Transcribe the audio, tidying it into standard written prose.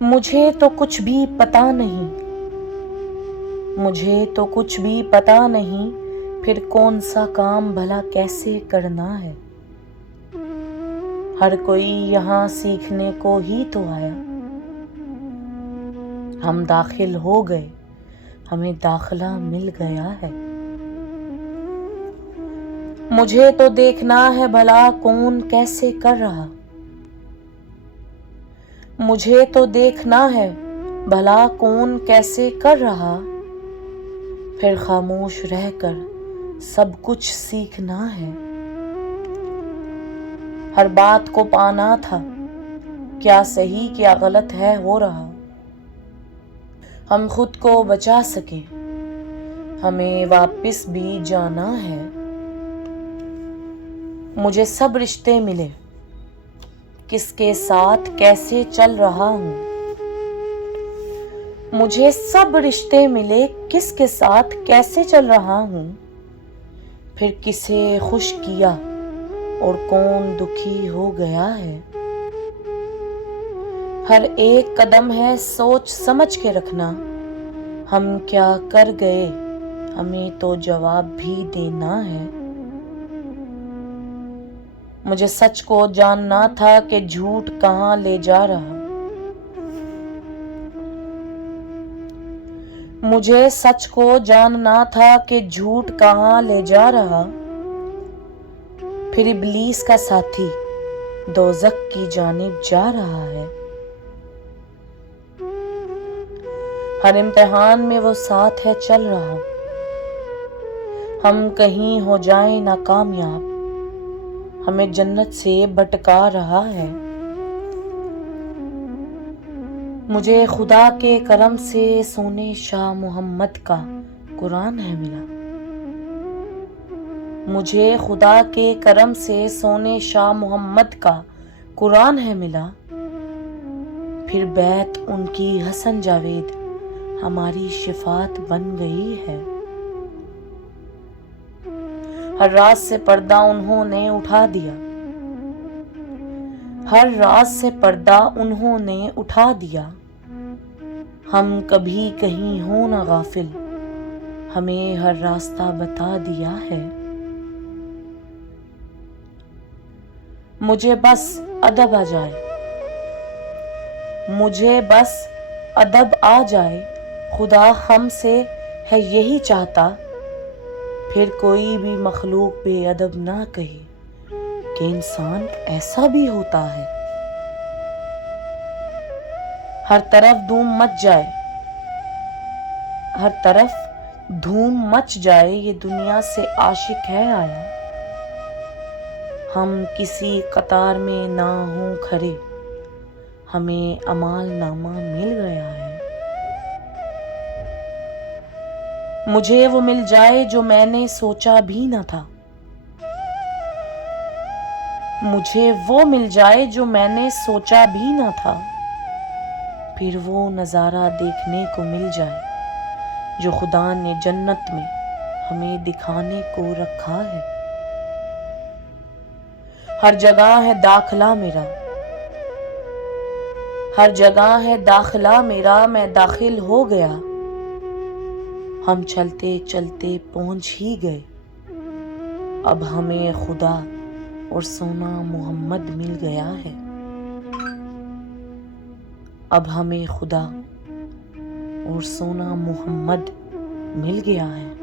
مجھے تو کچھ بھی پتا نہیں، مجھے تو کچھ بھی پتا نہیں، پھر کون سا کام بھلا کیسے کرنا ہے۔ ہر کوئی یہاں سیکھنے کو ہی تو آیا، ہم داخل ہو گئے، ہمیں داخلہ مل گیا ہے۔ مجھے تو دیکھنا ہے بھلا کون کیسے کر رہا، مجھے تو دیکھنا ہے بھلا کون کیسے کر رہا، پھر خاموش رہ کر سب کچھ سیکھنا ہے۔ ہر بات کو پانا تھا، کیا صحیح کیا غلط ہے ہو رہا، ہم خود کو بچا سکیں، ہمیں واپس بھی جانا ہے۔ مجھے سب رشتے ملے، کس کے ساتھ کیسے چل رہا ہوں، مجھے سب رشتے ملے، کس کے ساتھ کیسے چل رہا ہوں، پھر کسے خوش کیا اور کون دکھی ہو گیا ہے۔ ہر ایک قدم ہے سوچ سمجھ کے رکھنا، ہم کیا کر گئے ہمیں تو جواب بھی دینا ہے۔ مجھے سچ کو جاننا تھا کہ جھوٹ کہاں لے جا رہا، مجھے سچ کو جاننا تھا کہ جھوٹ کہاں لے جا رہا، پھر ابلیس کا ساتھی دوزخ کی جانب جا رہا ہے۔ ہر امتحان میں وہ ساتھ ہے چل رہا، ہم کہیں ہو جائیں ناکامیاب، ہمیں جنت سے بھٹکا رہا ہے۔ مجھے خدا کے کرم سے سونے شاہ محمد کا قرآن ہے ملا، مجھے خدا کے کرم سے سونے شاہ محمد کا قرآن ہے ملا، پھر بیت ان کی حسن جاوید ہماری شفاعت بن گئی ہے۔ ہر راز سے پردہ انہوں نے اٹھا دیا، ہر راز سے پردہ انہوں نے اٹھا دیا، ہم کبھی کہیں ہوں نہ غافل، ہمیں ہر راستہ بتا دیا ہے۔ مجھے بس ادب آ جائے، مجھے بس ادب آ جائے، خدا ہم سے ہے یہی چاہتا، پھر کوئی بھی مخلوق بے ادب نہ کہے کہ انسان ایسا بھی ہوتا ہے۔ ہر طرف دھوم مچ جائے، ہر طرف دھوم مچ جائے، یہ دنیا سے عاشق ہے آیا، ہم کسی قطار میں نہ ہوں کھڑے، ہمیں اعمال نامہ مل گیا ہے۔ مجھے وہ مل جائے جو میں نے سوچا بھی نہ تھا، مجھے وہ مل جائے جو میں نے سوچا بھی نہ تھا، پھر وہ نظارہ دیکھنے کو مل جائے جو خدا نے جنت میں ہمیں دکھانے کو رکھا ہے۔ ہر جگہ ہے داخلہ میرا، ہر جگہ ہے داخلہ میرا، میں داخل ہو گیا، ہم چلتے چلتے پہنچ ہی گئے، اب ہمیں خدا اور سونا محمد مل گیا ہے، اب ہمیں خدا اور سونا محمد مل گیا ہے۔